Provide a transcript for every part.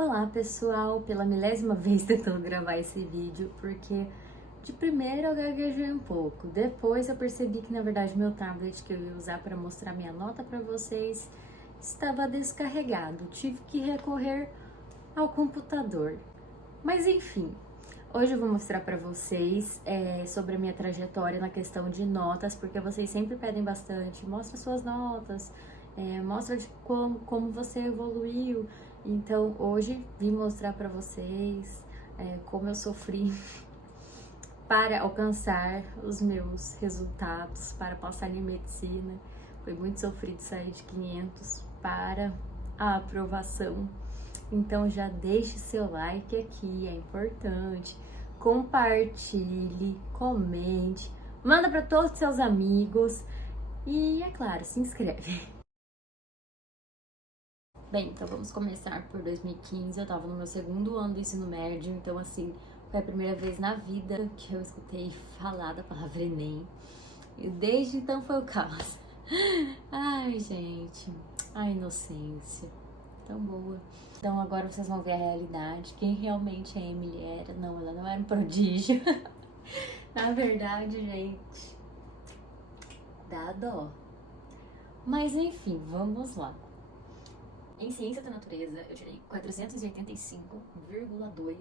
Olá pessoal, pela milésima vez tentando gravar esse vídeo, porque de primeira eu gaguejei um pouco, depois eu percebi que na verdade meu tablet que eu ia usar para mostrar minha nota para vocês estava descarregado, tive que recorrer ao computador. Mas enfim, hoje eu vou mostrar para vocês sobre a minha trajetória na questão de notas, porque vocês sempre pedem bastante, mostra suas notas, mostra de como você evoluiu. Então hoje vim mostrar para vocês como eu sofri para alcançar os meus resultados, para passar em medicina. Foi muito sofrido sair de 500 para a aprovação. Então já deixe seu like aqui, é importante. Compartilhe, comente, manda para todos os seus amigos e, é claro, se inscreve. Bem, então vamos começar por 2015, eu tava no meu segundo ano do ensino médio, então assim, foi a primeira vez na vida que eu escutei falar da palavra Enem. E desde então foi o caos. Ai, gente, a inocência, tão boa. Então agora vocês vão ver a realidade, quem realmente a Emily era. Não, ela não era um prodígio. Na verdade, gente, dá dó. Mas enfim, vamos lá. Em Ciência da Natureza, eu tirei 485,2.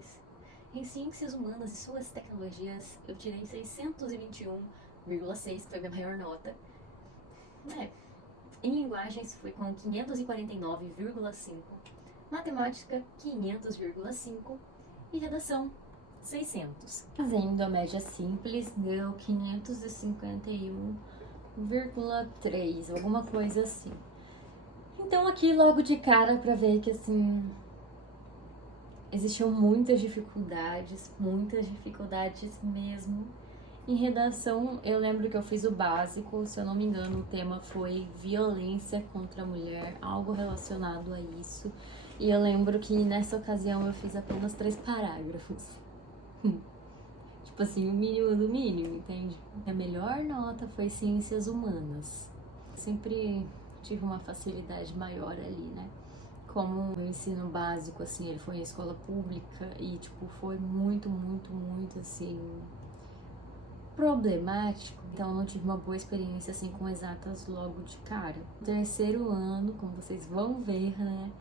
Em Ciências Humanas e Suas Tecnologias, eu tirei 621,6, que foi a minha maior nota. Em Linguagens, fui com 549,5. Matemática, 500,5. E Redação, 600. Fazendo a média simples, deu 551,3, alguma coisa assim. Então aqui logo de cara pra ver que assim existiam muitas dificuldades mesmo. Em redação eu lembro que eu fiz o básico, se eu não me engano o tema foi violência contra a mulher, algo relacionado a isso. E eu lembro que nessa ocasião eu fiz apenas 3 parágrafos. Tipo assim, o mínimo do mínimo, entende? A melhor nota foi Ciências Humanas. Sempre tive uma facilidade maior ali, né? Como o ensino básico, assim, ele foi em escola pública e, tipo, foi muito, assim, problemático. Então, eu não tive uma boa experiência, assim, com exatas logo de cara. No terceiro ano, como vocês vão ver, né?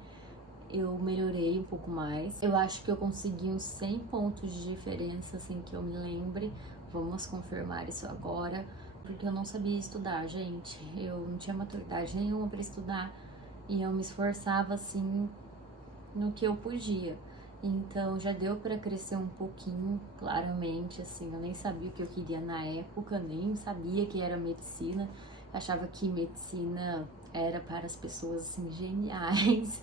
Eu melhorei um pouco mais. Eu acho que eu consegui uns 100 pontos de diferença, assim, que eu me lembre. Vamos confirmar isso agora. Porque eu não sabia estudar, gente. Eu não tinha maturidade nenhuma para estudar e eu me esforçava assim no que eu podia. Então já deu para crescer um pouquinho, claramente, assim. Eu nem sabia o que eu queria na época, nem sabia que era medicina. Achava que medicina era para as pessoas assim geniais.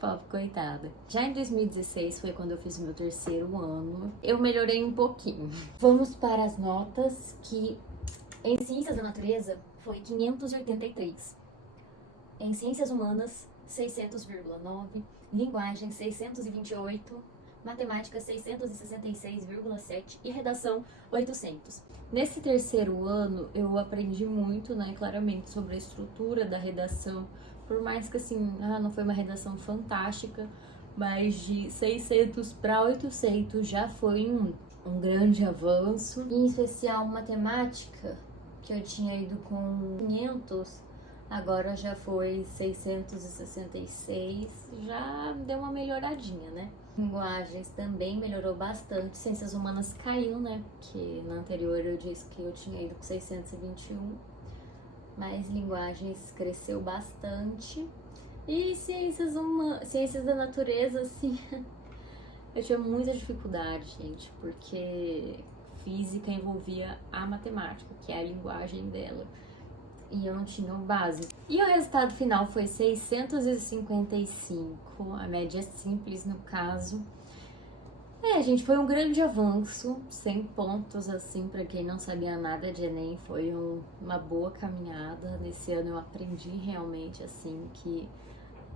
Pobre coitada. Já em 2016 foi quando eu fiz o meu terceiro ano. Eu melhorei um pouquinho. Vamos para as notas que em Ciências da Natureza, foi 583. Em Ciências Humanas, 600,9. Linguagem, 628. Matemática, 666,7. E Redação, 800. Nesse terceiro ano, eu aprendi muito, né, claramente, sobre a estrutura da redação. Por mais que, assim, não foi uma redação fantástica, mas de 600 para 800 já foi um grande avanço. Em especial, matemática, que eu tinha ido com 500, agora já foi 666, já deu uma melhoradinha, né? Linguagens também melhorou bastante, Ciências Humanas caiu, né? Porque na anterior eu disse que eu tinha ido com 621, mas Linguagens cresceu bastante. E Ciências da Natureza, assim, eu tinha muita dificuldade, gente, porque física envolvia a matemática, que é a linguagem dela, e eu não tinha o básico. E o resultado final foi 655, a média simples no caso. Gente, foi um grande avanço, 100 pontos, assim, pra quem não sabia nada de Enem, foi uma boa caminhada. Nesse ano eu aprendi realmente, assim, que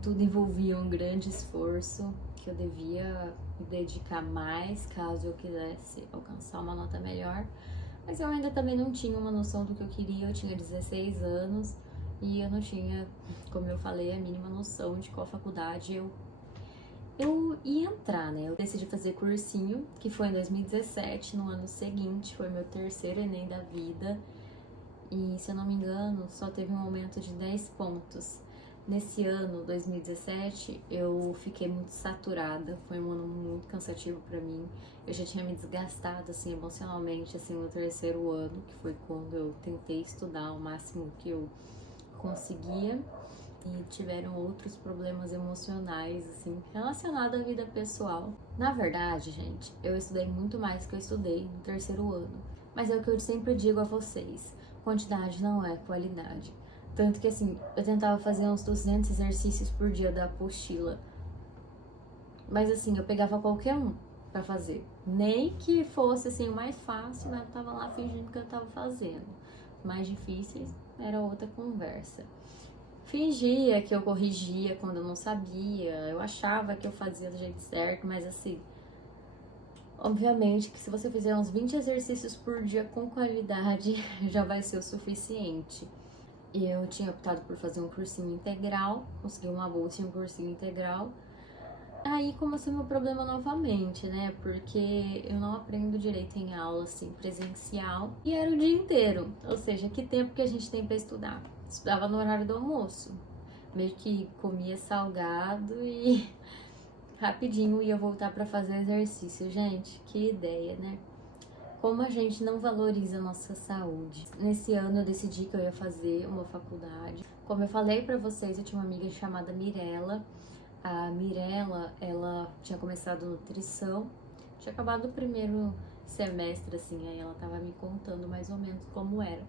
tudo envolvia um grande esforço, que eu devia me dedicar mais caso eu quisesse alcançar uma nota melhor. Mas eu ainda também não tinha uma noção do que eu queria, eu tinha 16 anos e eu não tinha, como eu falei, a mínima noção de qual faculdade eu e entrar, né? Eu decidi fazer cursinho, que foi em 2017, no ano seguinte, foi meu terceiro Enem da vida. E, se eu não me engano, só teve um aumento de 10 pontos. Nesse ano, 2017, eu fiquei muito saturada, foi um ano muito cansativo pra mim. Eu já tinha me desgastado, assim, emocionalmente, assim, no terceiro ano, que foi quando eu tentei estudar o máximo que eu conseguia. E tiveram outros problemas emocionais, assim, relacionados à vida pessoal. Na verdade, gente, eu estudei muito mais do que eu estudei no terceiro ano. Mas é o que eu sempre digo a vocês, quantidade não é qualidade. Tanto que, assim, eu tentava fazer uns 200 exercícios por dia da apostila. Mas, assim, eu pegava qualquer um pra fazer. Nem que fosse, assim, o mais fácil, mas eu tava lá fingindo que eu tava fazendo. Mais difíceis era outra conversa. Fingia que eu corrigia quando eu não sabia. Eu achava que eu fazia do jeito certo, mas, assim... Obviamente que se você fizer uns 20 exercícios por dia com qualidade, já vai ser o suficiente. E eu tinha optado por fazer um cursinho integral, consegui uma bolsa em um cursinho integral. Aí começou meu problema novamente, né? Porque eu não aprendo direito em aula, assim, presencial. E era o dia inteiro, ou seja, que tempo que a gente tem pra estudar? Estudava no horário do almoço. Meio que comia salgado e rapidinho ia voltar pra fazer exercício. Gente, que ideia, né? Como a gente não valoriza a nossa saúde. Nesse ano eu decidi que eu ia fazer uma faculdade. Como eu falei pra vocês, eu tinha uma amiga chamada Mirella. A Mirella, ela tinha começado nutrição, tinha acabado o primeiro semestre, assim, aí ela tava me contando mais ou menos como era.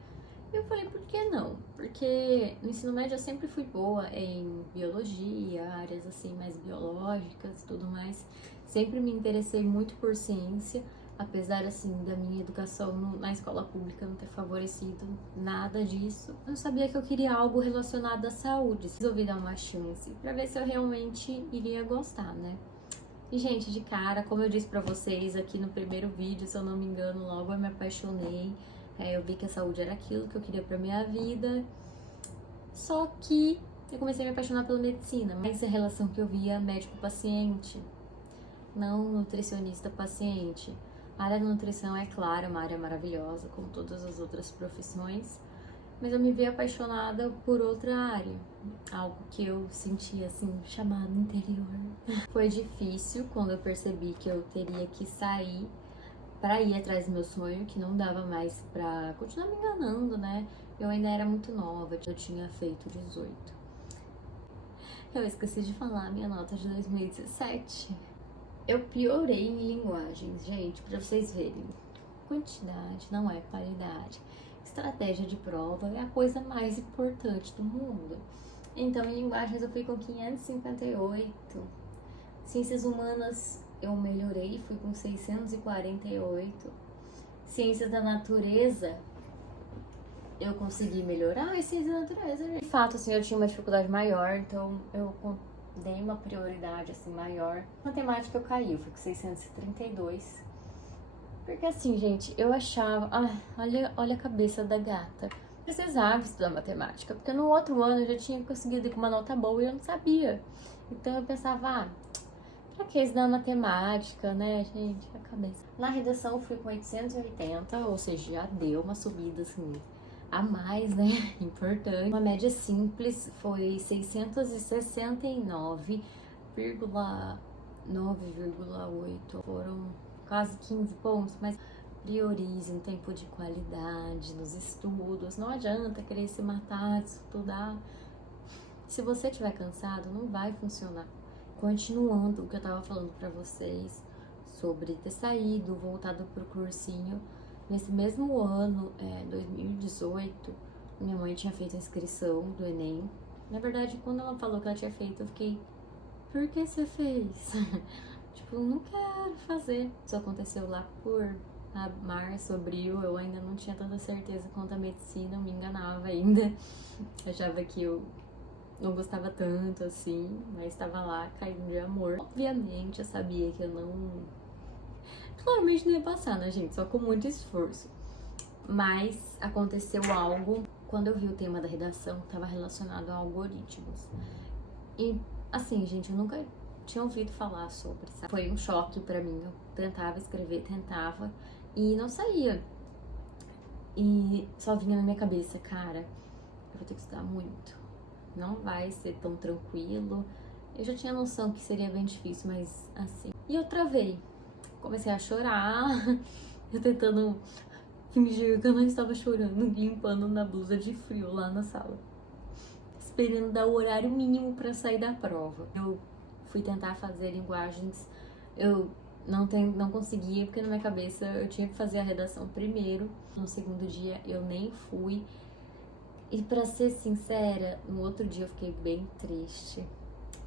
Eu falei, por que não? Porque no ensino médio eu sempre fui boa em biologia, áreas assim mais biológicas e tudo mais. Sempre me interessei muito por ciência, apesar assim da minha educação na escola pública não ter favorecido nada disso. Eu sabia que eu queria algo relacionado à saúde. Resolvi dar uma chance pra ver se eu realmente iria gostar, né? E, gente, de cara, como eu disse pra vocês aqui no primeiro vídeo, se eu não me engano, logo eu me apaixonei. Eu vi que a saúde era aquilo que eu queria pra minha vida. Só que eu comecei a me apaixonar pela medicina. Mas a relação que eu via médico-paciente, não nutricionista-paciente. A área da nutrição, é claro, uma área maravilhosa, como todas as outras profissões. Mas eu me vi apaixonada por outra área. Algo que eu sentia, assim, chamado interior. Foi difícil quando eu percebi que eu teria que sair pra ir atrás do meu sonho, que não dava mais pra continuar me enganando, né? Eu ainda era muito nova, eu tinha feito 18. Eu esqueci de falar a minha nota de 2017. Eu piorei em linguagens, gente, pra vocês verem. Quantidade não é qualidade. Estratégia de prova é a coisa mais importante do mundo. Então, em linguagens eu fui com 558. Ciências humanas eu melhorei, fui com 648. Ciências da natureza eu consegui melhorar, e ciências da natureza, de fato, assim, eu tinha uma dificuldade maior, então eu dei uma prioridade, assim, maior. Matemática eu caí, eu fui com 632. Porque, assim, gente, eu achava... olha a cabeça da gata. Precisava estudar matemática, porque no outro ano eu já tinha conseguido ir com uma nota boa e eu não sabia. Então eu pensava, pra que estudar matemática, né, gente? A cabeça. Na redação eu fui com 880, ou seja, já deu uma subida, assim, a mais, né? Importante. Uma média simples foi 669,9,8. Foram quase 15 pontos, mas priorizem tempo de qualidade nos estudos. Não adianta querer se matar, estudar. Se você estiver cansado, não vai funcionar. Continuando o que eu tava falando pra vocês sobre ter saído, voltado pro cursinho. Nesse mesmo ano, 2018, minha mãe tinha feito a inscrição do Enem. Na verdade, quando ela falou que ela tinha feito, eu fiquei, por que você fez? Tipo, não quero fazer. Isso aconteceu lá por março, abril, eu ainda não tinha tanta certeza quanto a medicina, eu me enganava ainda. Achava que eu não gostava tanto, assim, mas estava lá caindo de amor. Obviamente, eu sabia que eu não... Claramente não ia passar, né, gente? Só com muito esforço. Mas aconteceu algo, quando eu vi o tema da redação, estava relacionado a algoritmos. E, assim, gente, eu nunca tinha ouvido falar sobre, sabe? Foi um choque pra mim. Eu tentava escrever, tentava e não saía. E só vinha na minha cabeça, cara, eu vou ter que estudar muito. Não vai ser tão tranquilo. Eu já tinha noção que seria bem difícil, mas assim. E eu travei. Comecei a chorar, eu tentando fingir que eu não estava chorando, limpando na blusa de frio lá na sala, esperando dar o horário mínimo para sair da prova. Eu fui tentar fazer linguagens, eu não conseguia, porque na minha cabeça eu tinha que fazer a redação primeiro. No segundo dia eu nem fui. E pra ser sincera, no outro dia eu fiquei bem triste.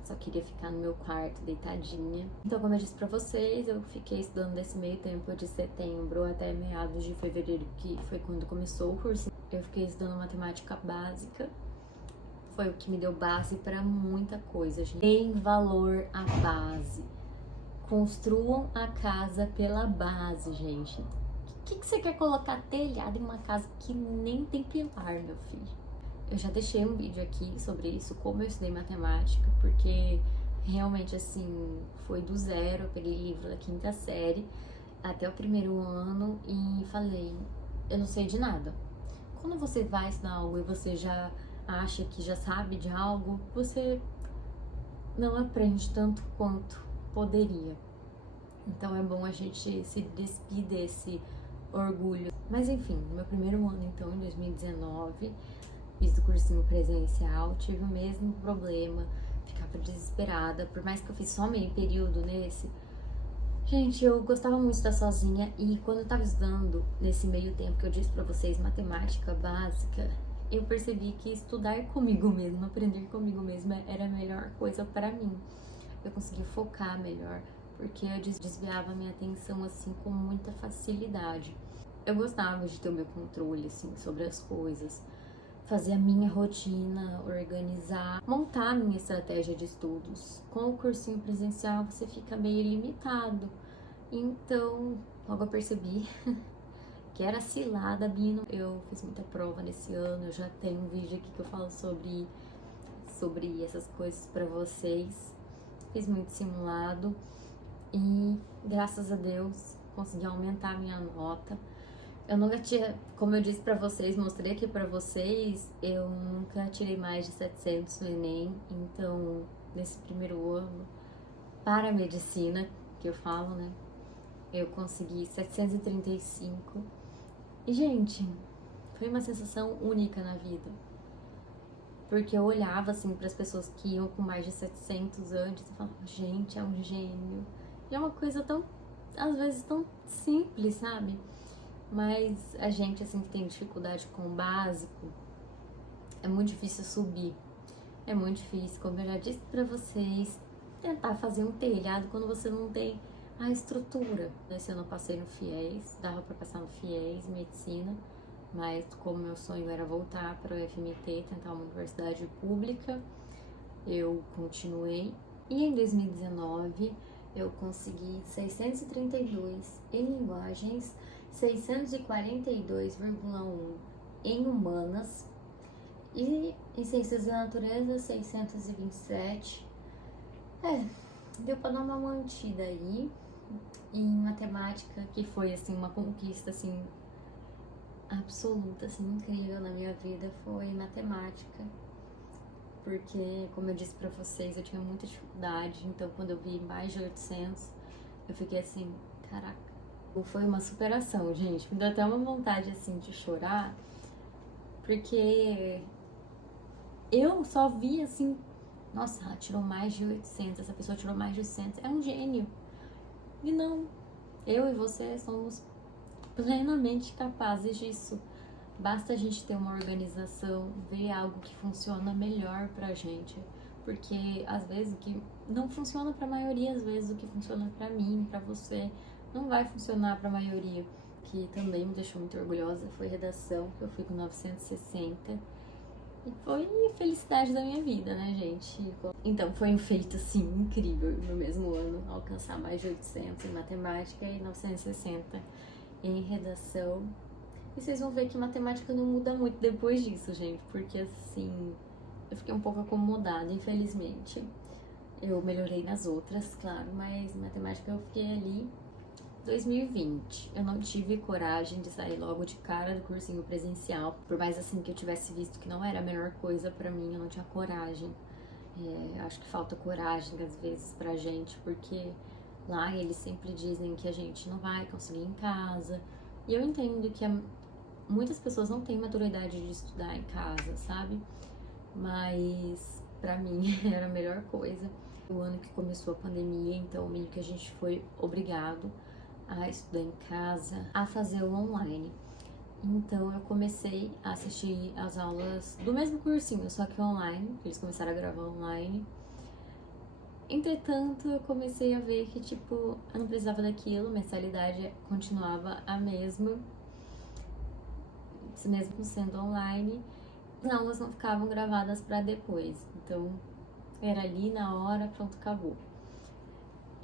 Só queria ficar no meu quarto, deitadinha. Então, como eu disse pra vocês, eu fiquei estudando nesse meio tempo de setembro até meados de fevereiro, que foi quando começou o curso. Eu fiquei estudando matemática básica. Foi o que me deu base pra muita coisa, gente. Deem valor à base. Construam a casa pela base, gente. O que você quer colocar telhado em uma casa que nem tem pilar, meu filho? Eu já deixei um vídeo aqui sobre isso, como eu estudei matemática, porque realmente, assim, foi do zero. Eu peguei livro da quinta série até o primeiro ano e falei, eu não sei de nada. Quando você vai estudar algo e você já acha que já sabe de algo, você não aprende tanto quanto poderia. Então é bom a gente se despir desse orgulho. Mas enfim, no meu primeiro ano, então, em 2019, fiz o cursinho presencial, tive o mesmo problema, ficava desesperada, por mais que eu fiz só meio período nesse. Gente, eu gostava muito de estar sozinha e quando eu tava estudando, nesse meio tempo que eu disse pra vocês, matemática básica, eu percebi que estudar comigo mesma, aprender comigo mesma era a melhor coisa pra mim. Eu consegui focar melhor, porque eu desviava minha atenção, assim, com muita facilidade. Eu gostava de ter o meu controle, assim, sobre as coisas, fazer a minha rotina, organizar, montar a minha estratégia de estudos. Com o cursinho presencial, você fica meio limitado. Então, logo eu percebi que era cilada, Bino. Eu fiz muita prova nesse ano, eu já tenho um vídeo aqui que eu falo sobre essas coisas pra vocês. Fiz muito simulado e, graças a Deus, consegui aumentar a minha nota. Eu nunca tinha, como eu disse pra vocês, mostrei aqui pra vocês, eu nunca tirei mais de 700 no Enem. Então, nesse primeiro ano, para a medicina, que eu falo, né, eu consegui 735. E, gente, foi uma sensação única na vida. Porque eu olhava, assim, para as pessoas que iam com mais de 700 antes e falava, gente, é um gênio. E é uma coisa tão, às vezes, tão simples, sabe? Mas a gente, assim, que tem dificuldade com o básico, é muito difícil subir. É muito difícil, como eu já disse pra vocês, tentar fazer um telhado quando você não tem a estrutura. Esse ano eu passei no FIES, dava pra passar no FIES, medicina, mas como meu sonho era voltar para o FMT, tentar uma universidade pública, eu continuei. E em 2019 eu consegui 632 em linguagens, 642,1 em humanas e em ciências da natureza 627. Deu pra dar uma mantida aí. Em matemática, que foi assim uma conquista assim absoluta, assim, incrível na minha vida, foi matemática. Porque, como eu disse pra vocês, eu tinha muita dificuldade. Então, quando eu vi mais de 800, eu fiquei assim, caraca. Foi uma superação, gente. Me deu até uma vontade, assim, de chorar. Porque eu só vi, assim, nossa, ela tirou mais de 800, essa pessoa tirou mais de 800. É um gênio. E não, eu e você somos plenamente capazes disso. Basta a gente ter uma organização, ver algo que funciona melhor pra gente. Porque às vezes o que não funciona pra maioria, às vezes o que funciona pra mim, pra você, não vai funcionar pra maioria. Que também me deixou muito orgulhosa foi redação, que eu fui com 960. E foi a felicidade da minha vida, né, gente? Então foi um feito, assim, incrível no mesmo ano, alcançar mais de 800 em matemática e 960 em redação. E vocês vão ver que matemática não muda muito depois disso, gente, porque assim, eu fiquei um pouco acomodada, infelizmente. Eu melhorei nas outras, claro, mas matemática eu fiquei ali 2020. Eu não tive coragem de sair logo de cara do cursinho presencial, por mais assim que eu tivesse visto que não era a melhor coisa pra mim, eu não tinha coragem. Acho que falta coragem às vezes pra gente, porque lá eles sempre dizem que a gente não vai conseguir em casa. E eu entendo que muitas pessoas não têm maturidade de estudar em casa, sabe? Mas pra mim era a melhor coisa. O ano que começou a pandemia, então meio que a gente foi obrigado a estudar em casa, a fazer o online. Então eu comecei a assistir as aulas do mesmo cursinho, só que online, eles começaram a gravar online. Entretanto, eu comecei a ver que, tipo, eu não precisava daquilo, mensalidade continuava a mesma, mesmo sendo online, as aulas não ficavam gravadas para depois, então era ali na hora, pronto, acabou.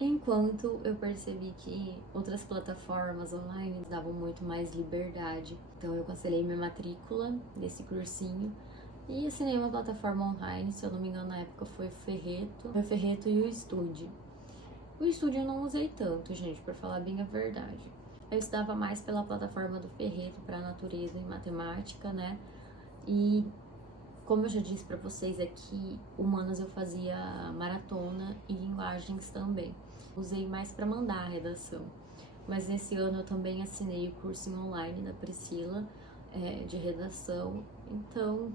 Enquanto eu percebi que outras plataformas online davam muito mais liberdade, então eu cancelei minha matrícula desse cursinho e assinei uma plataforma online, se eu não me engano na época foi o Ferreto e o Estude. O Estude eu não usei tanto, gente, pra falar bem a verdade. Eu estudava mais pela plataforma do Ferreto para natureza e matemática, né? E como eu já disse pra vocês aqui, humanas eu fazia maratona e linguagens também. Usei mais para mandar a redação. Mas esse ano eu também assinei o cursinho online da Priscila, de redação. Então,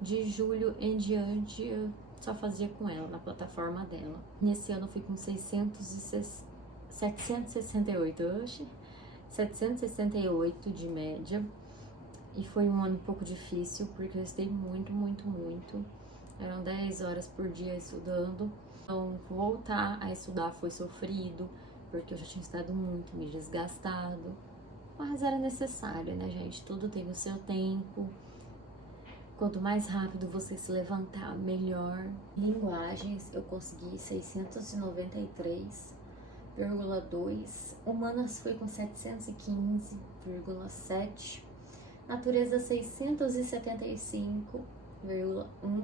de julho em diante, eu só fazia com ela, na plataforma dela. Nesse ano eu fui com 768 de média. E foi um ano um pouco difícil, porque eu estudei muito, muito, muito. Eram 10 horas por dia estudando. Então, voltar a estudar foi sofrido, porque eu já tinha estudado muito, me desgastado. Mas era necessário, né, gente? Tudo tem o seu tempo. Quanto mais rápido você se levantar, melhor. Linguagens, eu consegui 693,2. Humanas foi com 715,7. Natureza 675,1.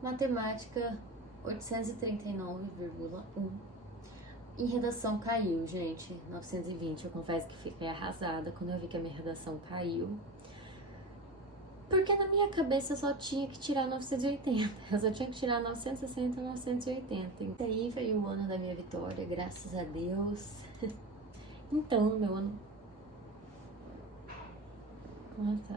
Matemática 839,1. E redação caiu, gente, 920. Eu confesso que fiquei arrasada quando eu vi que a minha redação caiu. Porque na minha cabeça eu só tinha que tirar 980. Eu só tinha que tirar 960 e 980. E aí veio o ano da minha vitória, graças a Deus. Então, meu ano... Ah, tá.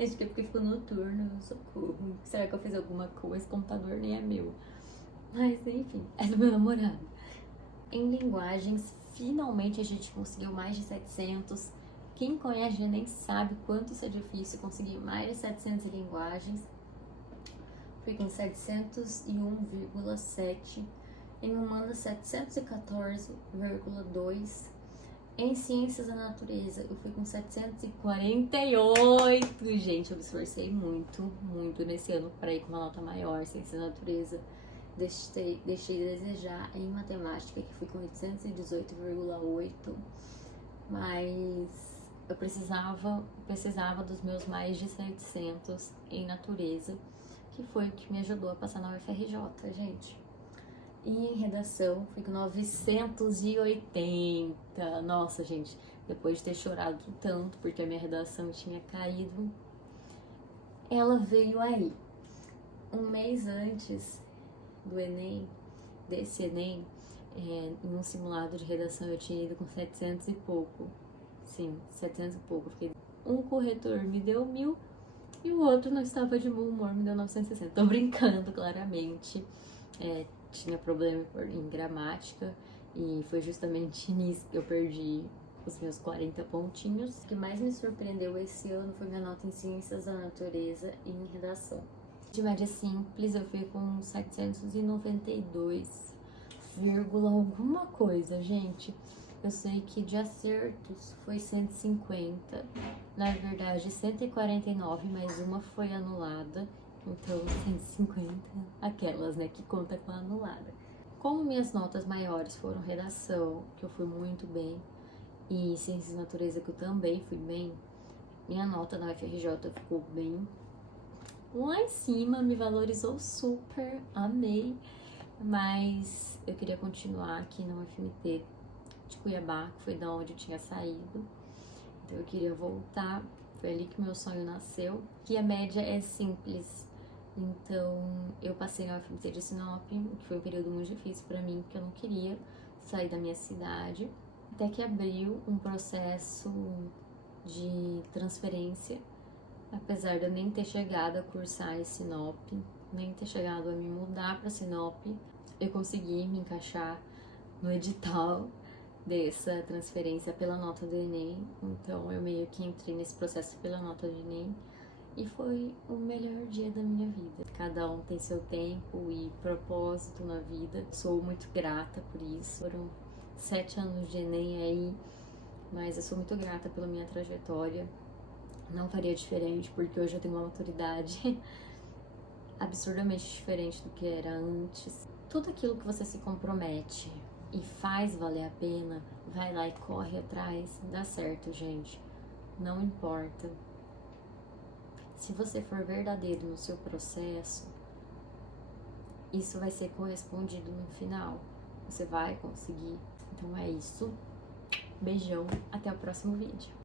Acho que é porque ficou noturno, socorro. Será que eu fiz alguma coisa? Esse computador nem é meu. Mas, enfim, é do meu namorado. Em linguagens, finalmente a gente conseguiu mais de 700. Quem conhece nem sabe quanto isso é difícil, conseguir mais de 700 em linguagens. Fui com 701,7. Em humanas, 714,2. Em ciências da natureza, eu fui com 748. Gente, eu me esforcei muito, muito nesse ano para ir com uma nota maior. Ciências da natureza, deixei de desejar. Em matemática, que fui com 818,8. Mas eu precisava dos meus mais de 700 em natureza, que foi o que me ajudou a passar na UFRJ, gente. E em redação, fui com 980. Nossa, gente, depois de ter chorado tanto, porque a minha redação tinha caído, ela veio aí. Um mês antes do Enem, desse Enem, em um simulado de redação eu tinha ido com 700 e pouco. Sim, 700 e pouco. Um corretor me deu 1000 e o outro não estava de bom humor, me deu 960. Tô brincando, claramente. Tinha problema em gramática e foi justamente nisso que eu perdi os meus 40 pontinhos. O que mais me surpreendeu esse ano foi minha nota em ciências da natureza e em redação. De média simples eu fui com 792, alguma coisa, gente. Eu sei que de acertos foi 150, na verdade 149, mas uma foi anulada. Então, 150, aquelas, né, que conta com a anulada. Como minhas notas maiores foram redação, que eu fui muito bem, e ciências da natureza, que eu também fui bem, minha nota na UFRJ ficou bem lá em cima, me valorizou super, amei. Mas eu queria continuar aqui no UFMT de Cuiabá, que foi da onde eu tinha saído. Então eu queria voltar, foi ali que meu sonho nasceu. Que a média é simples. Então eu passei na UFMT de Sinop, que foi um período muito difícil pra mim, porque eu não queria sair da minha cidade. Até que abriu um processo de transferência, apesar de eu nem ter chegado a cursar em Sinop, nem ter chegado a me mudar para Sinop, eu consegui me encaixar no edital dessa transferência pela nota do Enem. Então eu meio que entrei nesse processo pela nota do Enem e foi o melhor dia da minha vida. Cada um tem seu tempo e propósito na vida. Sou muito grata por isso. Foram 7 anos de Enem aí, mas eu sou muito grata pela minha trajetória. Não faria diferente, porque hoje eu tenho uma maturidade absurdamente diferente do que era antes. Tudo aquilo que você se compromete e faz valer a pena, vai lá e corre atrás, dá certo, gente. Não importa. Se você for verdadeiro no seu processo, isso vai ser correspondido no final. Você vai conseguir. Então é isso. Beijão, até o próximo vídeo.